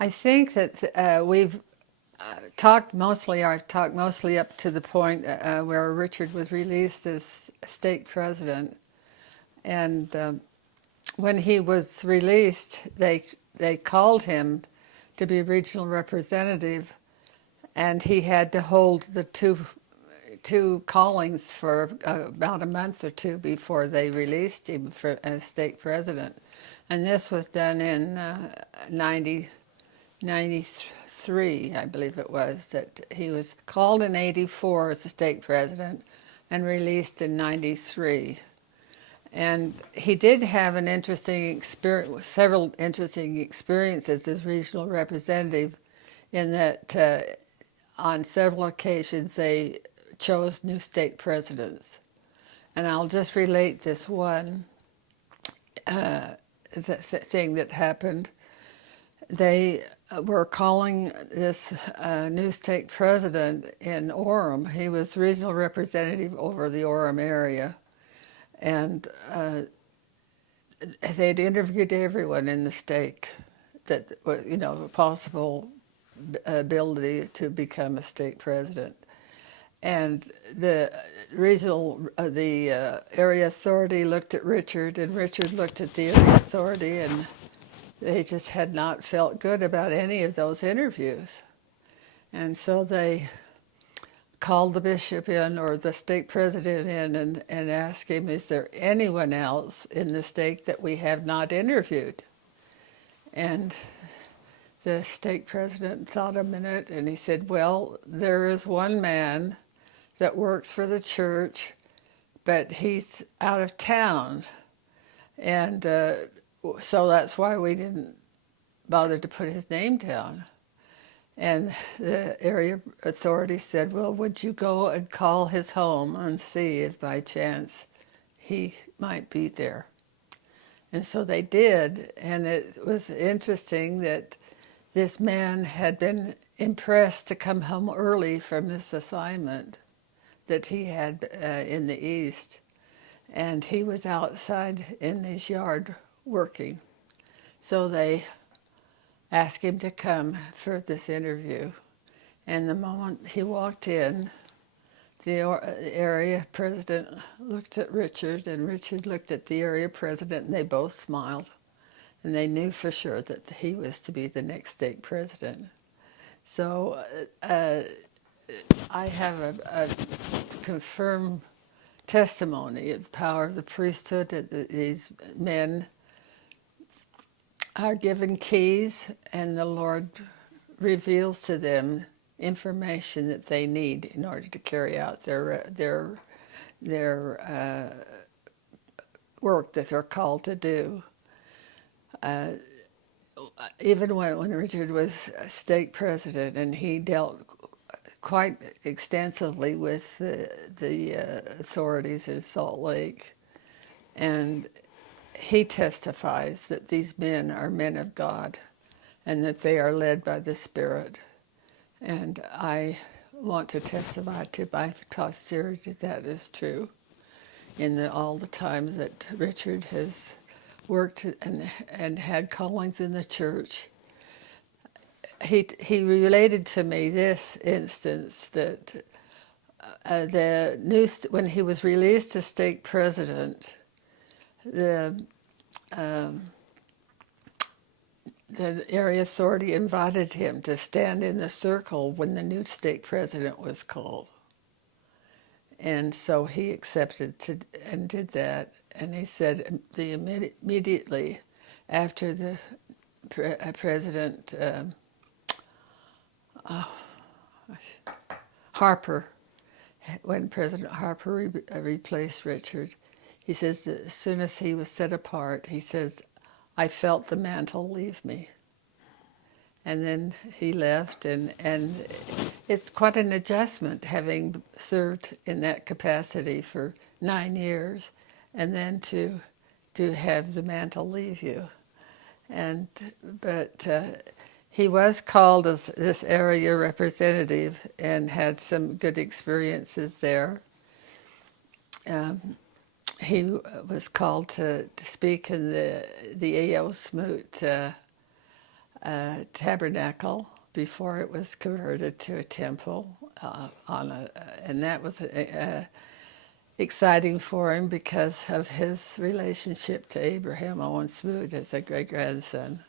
I think that I've talked mostly up to the point where Richard was released as state president. And when he was released, they called him to be regional representative, and he had to hold the two callings for about a month or two before they released him as state president. And this was done in 1993, I believe it was, that he was called in 84 as the state president and released in 93. And he did have an interesting experience, several interesting experiences as regional representative, in that on several occasions they chose new state presidents. And I'll just relate this one thing that happened. They were calling this new state president in Orem. He was regional representative over the Orem area. And they'd interviewed everyone in the state that, possible ability to become a state president. And the area authority looked at Richard, and Richard looked at the area authority, and they just had not felt good about any of those interviews. And so they called the bishop in, or the stake president in, and asked him, is there anyone else in the stake that we have not interviewed? And the stake president thought a minute, and he said, well, there is one man that works for the church, but he's out of town. And so that's why we didn't bother to put his name down. And the area authority said, well, would you go and call his home and see if by chance he might be there? And so they did, and it was interesting that this man had been impressed to come home early from this assignment that he had in the East. And he was outside in his yard working. So they asked him to come for this interview. And the moment he walked in, the area president looked at Richard, and Richard looked at the area president, and they both smiled. And they knew for sure that he was to be the next stake president. So I have a confirmed testimony of the power of the priesthood, that these men are given keys, and the Lord reveals to them information that they need in order to carry out their work that they're called to do. Even when Richard was stake president, and he dealt quite extensively with the authorities in Salt Lake, and he testifies that these men are men of God and that they are led by the Spirit. And I want to testify to my posterity that is true in all the times that Richard has worked and had callings in the church. He related to me this instance that when he was released as stake president, the area authority invited him to stand in the circle when the new stake president was called. And so he accepted and did that. And he said immediately after the president Harper, when President Harper replaced Richard, he says that as soon as he was set apart, he says, I felt the mantle leave me. And then he left, and it's quite an adjustment having served in that capacity for 9 years, and then to have the mantle leave you. But he was called as this area representative and had some good experiences there. He was called to speak in the E.O. Smoot tabernacle before it was converted to a temple. And that was exciting for him because of his relationship to Abraham Owen Smoot as a great grandson.